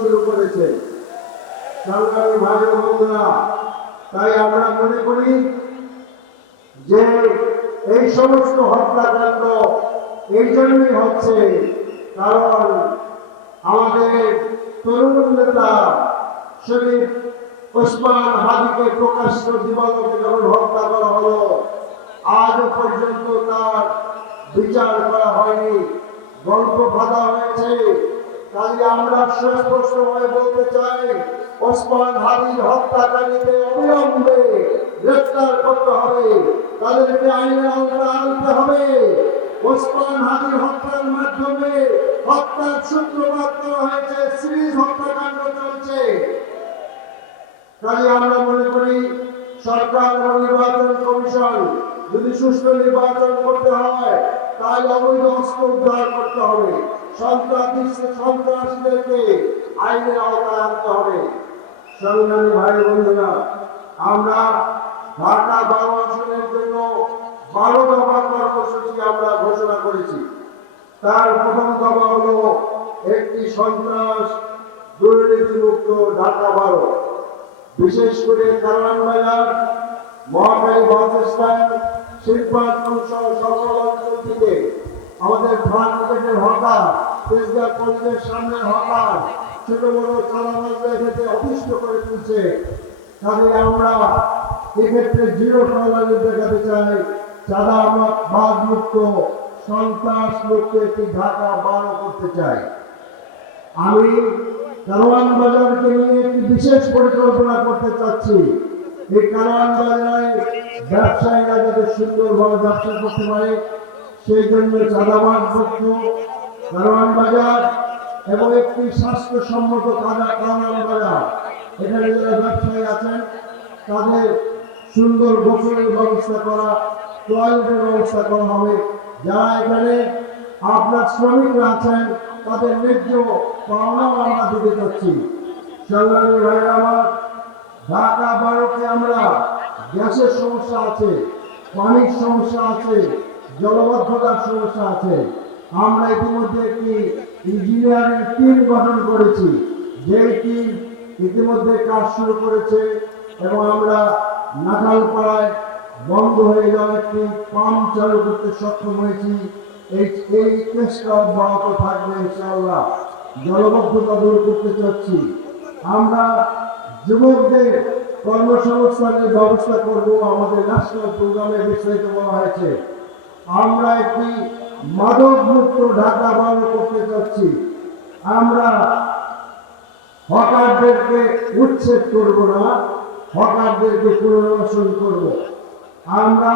শুরু করেছে। সংগ্রামী ভাই ও বন্ধুরা, তাই আমরা মনে করি যে এই সমস্ত হত্যাকাণ্ড এই জন্যই হচ্ছে কারণ আমাদের তরুণ নেতা শহীদ ওসমান হাদিকে প্রকাশ্য দিবালোকে যখন হত্যা করা হলো, আজও পর্যন্ত তার বিচার করা হয়নি, গল্প বাঁধা হয়েছে। তাই আমরা সুস্পষ্টভাবে বলতে চাই, ওসমান হাদির হত্যাকারীদের অবিলম্বে গ্রেফতার করতে হবে, তাদেরকে আইনের আওতায় আনতে হবে। ওসমান হাদির হত্যার মাধ্যমে হত্যার সূত্রপাত করা হয়েছে, সিরিজ হত্যাকাণ্ড চলছে। তাই আমরা মনে করি সরকার এবং নির্বাচন কমিশন যদি সুষ্ঠু নির্বাচন করতে হয়, তাই অবৈধ অস্ত্র উদ্ধার করতে হবে, সন্ত্রাসীদেরকে আইনের আওতায় আনতে হবে। সংগ্রামী ভাই বন্ধুরা, আমরা ঢাকা 12 আসনের জন্য 12 দফা কর্মসূচি আমরা ঘোষণা করেছি। তার প্রথম দফা হলো একটি সন্ত্রাস দুর্নীতিমুক্ত ঢাকা 12, বিশেষ করে কারওয়ান বাজার, মহাখালী বাস স্ট্যান্ড, শিল্পাঞ্চল সহ সকল অঞ্চল থেকে আমাদের মার্কেটের হকার, তেজগাঁ কলেজের সামনের হকার, ছোট বড় চালাবাজদের ক্ষেত্রে অতিষ্ঠ করে তুলছে। তাদের আমরা এক্ষেত্রে জিরো টলারেন্স দেখাতে চাই। চাঁদাবাজ মুক্ত, সন্ত্রাস মুক্ত একটি ঢাকা 12 করতে চাই। আমি কারওয়ান বাজারকে নিয়ে একটি বিশেষ পরিকল্পনা করতে চাচ্ছি। এই কারওয়ান বাজারে ব্যবসায়ীরা যাতে সুন্দরভাবে ব্যবসা করতে পারে, সেই জন্য চাঁদাবাজ মুক্ত কারওয়ান বাজার এবং একটি স্বাস্থ্যসম্মত কারওয়ান বাজার। এখানে যারা ব্যবসায়ী আছেন তাদের সুন্দর গোসলের ব্যবস্থা করা, টয়লেটের ব্যবস্থা করা হবে। যারা এখানে আপনার শ্রমিকরা আছেন তাদের ন্যায্য পাওনাও আমরা দিতে চাচ্ছি। সংগ্রামী ভাইরা আমার, ঢাকা 12কে আমরা গ্যাসের সমস্যা আছে, পানির সমস্যা আছে, জলবদ্ধতার সমস্যা আছে। আমরা ইতিমধ্যে একটি ইঞ্জিনিয়ারিং টিম গঠন করেছি, যে টিম ইতিমধ্যে কাজ শুরু করেছে এবং আমরা নাটালপাড়ায় বন্ধ হয়ে যাওয়া একটি পাম্প চালু করতে সক্ষম হয়েছি। এই চেষ্টা অব্যাহত থাকবে ইনশাআল্লাহ। জলবদ্ধতা দূর করতে চাচ্ছি। আমরা যুবকদের কর্মসংস্থানের ব্যবস্থা করব, আমাদের ন্যাশনাল প্রোগ্রামে বিস্তারিত বলা হয়েছে। আমরা একটি মাদক মুক্ত ঢাকা 12 করতে চাচ্ছি। আমরা হকারদেরকে উচ্ছেদ করব না, হকারদেরকে পুনর্বাসন করব। আমরা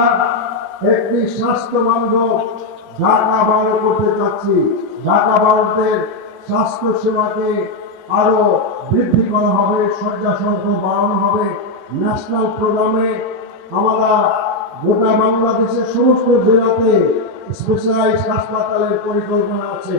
একটি স্বাস্থ্য বান্ধব ঢাকা 12 করতে চাচ্ছি। ঢাকা 12-তে স্বাস্থ্য সেবাকে আরো বৃদ্ধি করা হবে, শয্যা সংখ্যা বাড়ানো হবে। ন্যাশনাল প্রোগ্রামে আমরা গোটা বাংলাদেশের সমস্ত জেলাতে স্পেশালাইজড হাসপাতালের পরিকল্পনা আছে।